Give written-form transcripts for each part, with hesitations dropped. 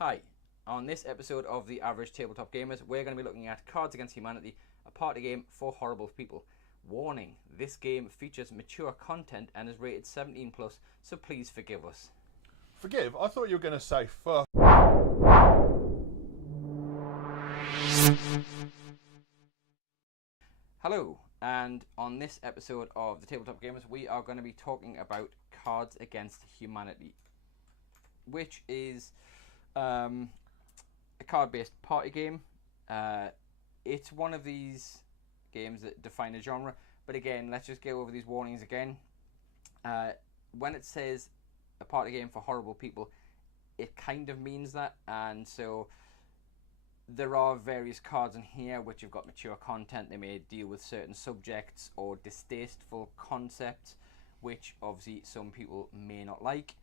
Hi, on this episode of The Average Tabletop Gamers, we're going to be looking at Cards Against Humanity, a party game for horrible people. Warning, this game features mature content and is rated 17+, so please forgive us. Forgive? I thought you were going to say fuck. Hello, and on this episode of The Tabletop Gamers, we are going to be talking about Cards Against Humanity, which is a card-based party game. It's one of these games that define a genre, but again, let's just go over these warnings again. When it says a party game for horrible people, it kind of means that, and so there are various cards in here which have got mature content. They may deal with certain subjects or distasteful concepts, which obviously some people may not like.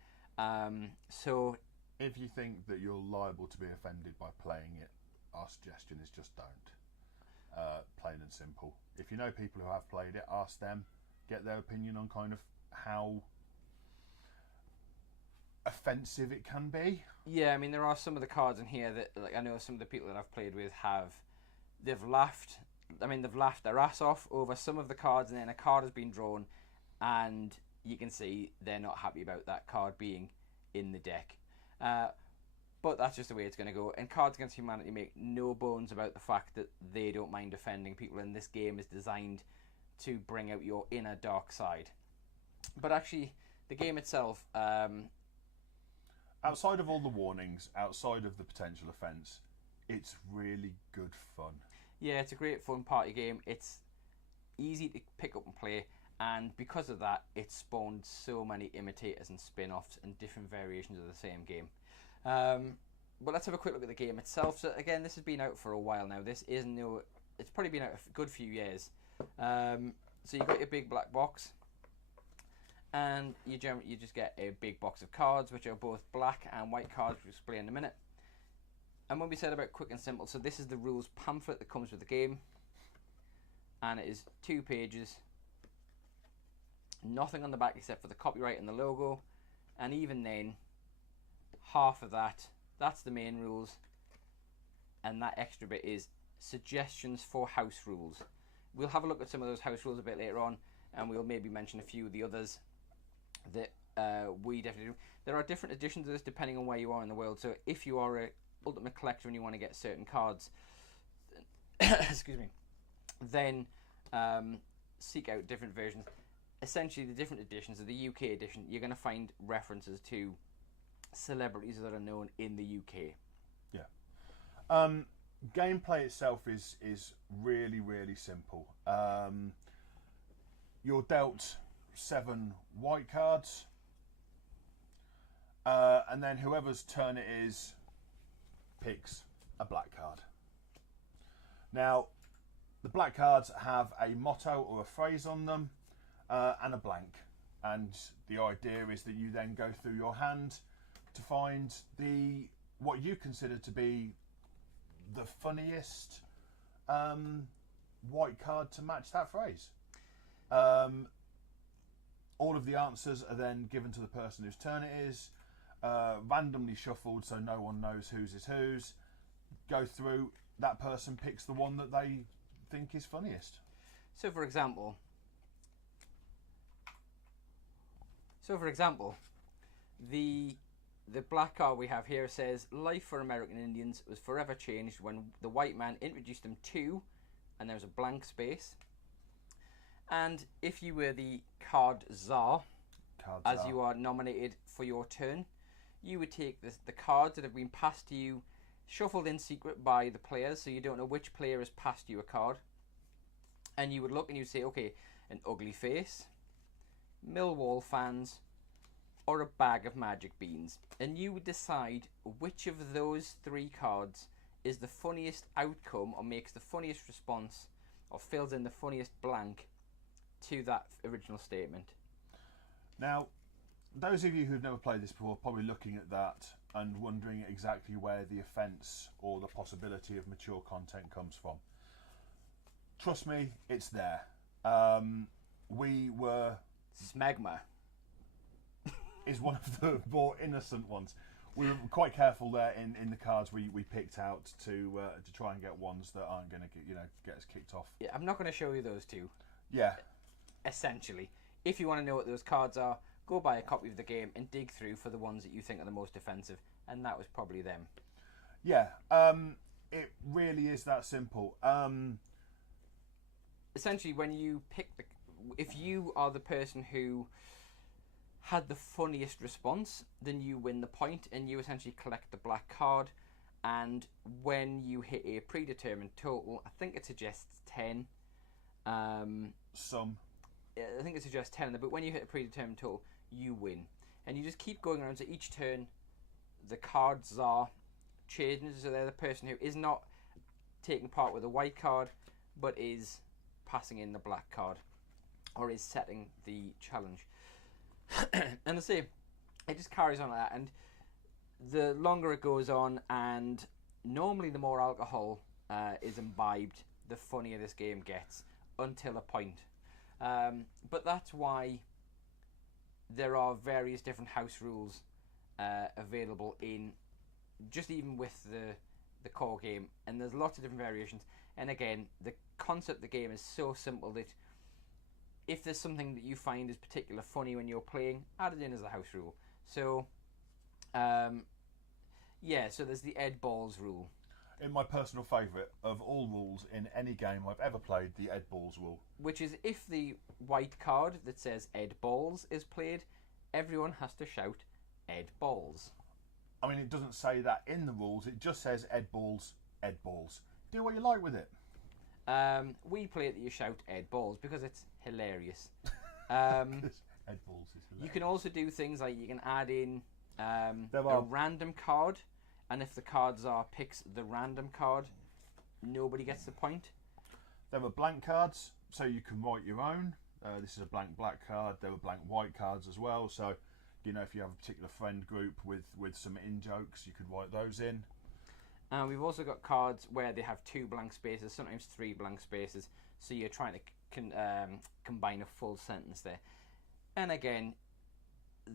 So if you think that you're liable to be offended by playing it, our suggestion is just don't. Plain and simple. If you know people who have played it, ask them, get their opinion on kind of how offensive it can be. Yeah, I mean, there are some of the cards in here that, like, I know some of the people that I've played with they've laughed their ass off over some of the cards, and then a card has been drawn and you can see they're not happy about that card being in the deck. But that's just the way it's going to go. And Cards Against Humanity make no bones about the fact that they don't mind offending people, and this game is designed to bring out your inner dark side. But actually, the game itself, outside of all the warnings, outside of the potential offence, it's really good fun. Yeah, it's a great fun party game. It's easy to pick up and play, and because of that, it spawned so many imitators and spin-offs and different variations of the same game. But let's have a quick look at the game itself. So again, this has been out for a while now. It's probably been out a good few years. So you've got your big black box, and you just get a big box of cards, which are both black and white cards, which we'll explain in a minute. And when we said about quick and simple, so this is the rules pamphlet that comes with the game, and it is 2 pages. Nothing on the back except for the copyright and the logo, and even then, half of that's the main rules, and that extra bit is suggestions for house rules. We'll have a look at some of those house rules a bit later on, and we'll maybe mention a few of the others that we definitely do. There are different editions of this depending on where you are in the world, so if you are a ultimate collector and you want to get certain cards excuse me, then seek out different versions. Essentially, the different editions of the UK edition, you're going to find references to celebrities that are known in the UK. Yeah. Gameplay itself is really, really simple. You're dealt 7 white cards, and then whoever's turn it is picks a black card. Now, the black cards have a motto or a phrase on them, and a blank. And the idea is that you then go through your hand to find what you consider to be the funniest white card to match that phrase. All of the answers are then given to the person whose turn it is, randomly shuffled so no one knows whose is whose. Go through, that person picks the one that they think is funniest. So for example, the black card we have here says, life for American Indians was forever changed when the white man introduced them to, and there's a blank space. And if you were the card czar, as you are nominated for your turn, you would take the cards that have been passed to you, shuffled in secret by the players, so you don't know which player has passed you a card. And you would look and you'd say, okay, an ugly face, Millwall fans, or a bag of magic beans, and you would decide which of those 3 cards is the funniest outcome, or makes the funniest response, or fills in the funniest blank to that original statement. Now, those of you who've never played this before are probably looking at that and wondering exactly where the offence or the possibility of mature content comes from. Trust me, it's there. We were Smegma is one of the more innocent ones. We were quite careful there in the cards we picked out to try and get ones that aren't going to get us kicked off. Yeah, I'm not going to show you those two. Yeah. Essentially, if you want to know what those cards are, go buy a copy of the game and dig through for the ones that you think are the most offensive, and that was probably them. Yeah, it really is that simple. Essentially, when you pick if you are the person who had the funniest response, then you win the point, and you essentially collect the black card. And when you hit a predetermined total, I think it suggests 10. I think it suggests 10, but when you hit a predetermined total, you win. And you just keep going around, so each turn the cards are changing, so they're the person who is not taking part with a white card, but is passing in the black card, or is setting the challenge. And I say, it just carries on like that, and the longer it goes on, and normally the more alcohol is imbibed, the funnier this game gets, until a point. But that's why there are various different house rules available in just even with the core game, and there's lots of different variations. And again, the concept of the game is so simple that if there's something that you find is particularly funny when you're playing, add it in as a house rule. So so there's the Ed Balls rule. In my personal favourite of all rules in any game I've ever played, the Ed Balls rule. Which is, if the white card that says Ed Balls is played, everyone has to shout Ed Balls. I mean, it doesn't say that in the rules, it just says Ed Balls, Ed Balls. Do what you like with it. We play it that you shout Ed Balls because it's hilarious. Ed Balls is hilarious. You can also do things like you can add in a random card, and if the cards picks the random card, nobody gets the point. There are blank cards, so you can write your own. This is a blank black card. There are blank white cards as well, so if you have a particular friend group with some in-jokes, you could write those in. We've also got cards where they have 2 blank spaces, sometimes 3 blank spaces, so you're trying to combine a full sentence there. And again,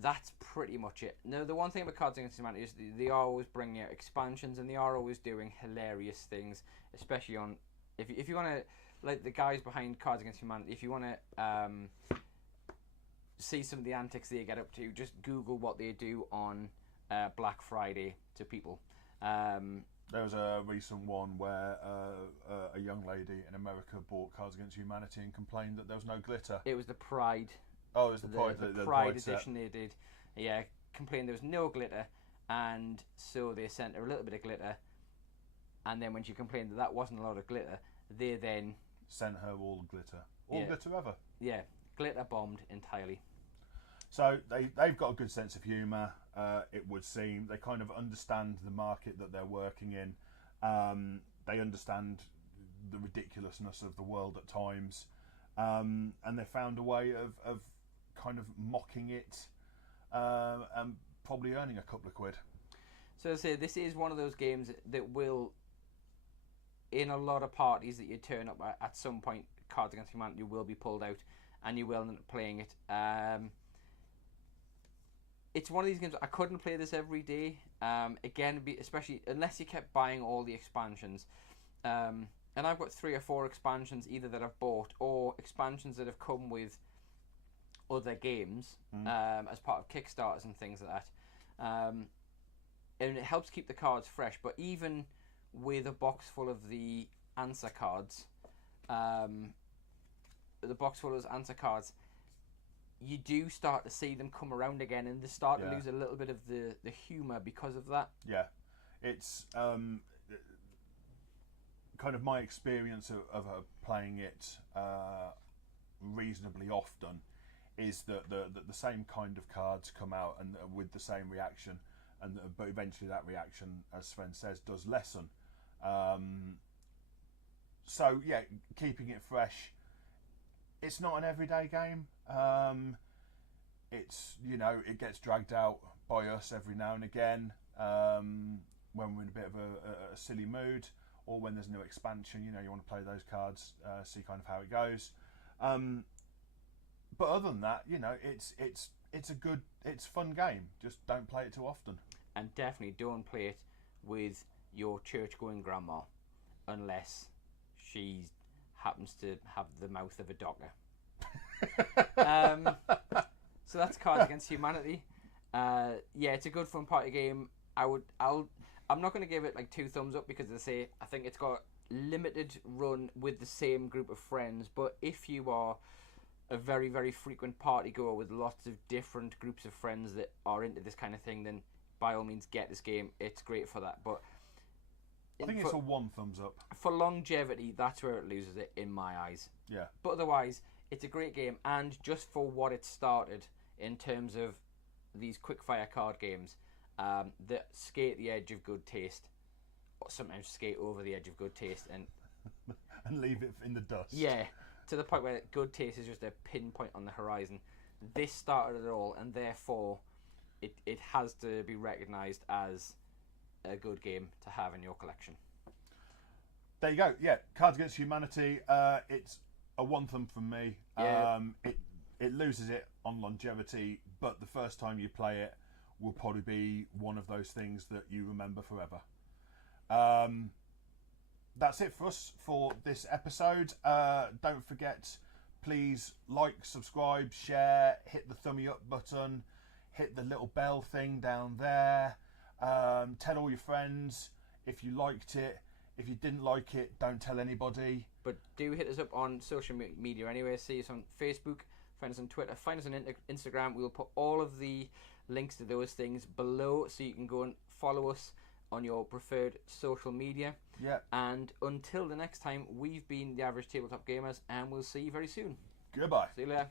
that's pretty much it. Now, the one thing about Cards Against Humanity is they are always bringing out expansions, and they are always doing hilarious things, especially on... If you want to... Like the guys behind Cards Against Humanity, if you want to see some of the antics they get up to, just Google what they do on Black Friday to people. There was a recent one where a young lady in America bought Cards Against Humanity and complained that there was no glitter. It was the Pride. Oh, it was the Pride. The Pride edition they did. Yeah, complained there was no glitter, and so they sent her a little bit of glitter. And then when she complained that wasn't a lot of glitter, they then sent her all the glitter. All glitter ever. Yeah, glitter bombed entirely. So they've got a good sense of humour, it would seem. They kind of understand the market that they're working in. They understand the ridiculousness of the world at times. And they found a way of kind of mocking it and probably earning a couple of quid. So I say, this is one of those games that will, in a lot of parties that you turn up at some point, Cards Against Humanity will be pulled out and you will end up playing it. It's one of these games, I couldn't play this every day. Again, especially unless you kept buying all the expansions. And I've got 3 or 4 expansions either that I've bought or expansions that have come with other games as part of Kickstarters and things like that. And it helps keep the cards fresh. But even with a box full of the answer cards, you do start to see them come around again, and they start to lose a little bit of the humour because of that. Yeah, it's kind of my experience of playing it reasonably often is that the same kind of cards come out and with the same reaction, but eventually that reaction, as Sven says, does lessen. So yeah, keeping it fresh. It's not an everyday game. It's it gets dragged out by us every now and again when we're in a bit of a silly mood, or when there's no expansion. You want to play those cards, see kind of how it goes. But other than that, it's a fun game. Just don't play it too often. and definitely don't play it with your church-going grandma, unless she happens to have the mouth of a dogger. So that's Cards Against Humanity. Yeah, it's a good fun party game. I'm not going to give it like 2 thumbs up because, as I say, I think it's got limited run with the same group of friends. But if you are a very, very frequent party goer with lots of different groups of friends that are into this kind of thing, then by all means get this game. It's great for that. But I think it's a 1 thumbs up. For longevity, that's where it loses it in my eyes. Yeah. But otherwise, it's a great game, and just for what it started in terms of these quickfire card games that skate the edge of good taste, or sometimes skate over the edge of good taste, and and leave it in the dust. Yeah, to the point where good taste is just a pinpoint on the horizon. This started it all, and therefore it has to be recognised as a good game to have in your collection. There you go. Yeah, Cards Against Humanity. It's a 1 thumb from me. Yeah. It loses it on longevity, but the first time you play it will probably be one of those things that you remember forever. That's it for us for this episode. Don't forget, please like, subscribe, share, hit the thumbie up button, hit the little bell thing down there. Tell all your friends if you liked it. If you didn't like it, don't tell anybody. But do hit us up on social media anyway. See us on Facebook, find us on Twitter, find us on Instagram. We'll put all of the links to those things below so you can go and follow us on your preferred social media. Yeah. And until the next time, we've been the Average Tabletop Gamers, and we'll see you very soon. Goodbye. See you later.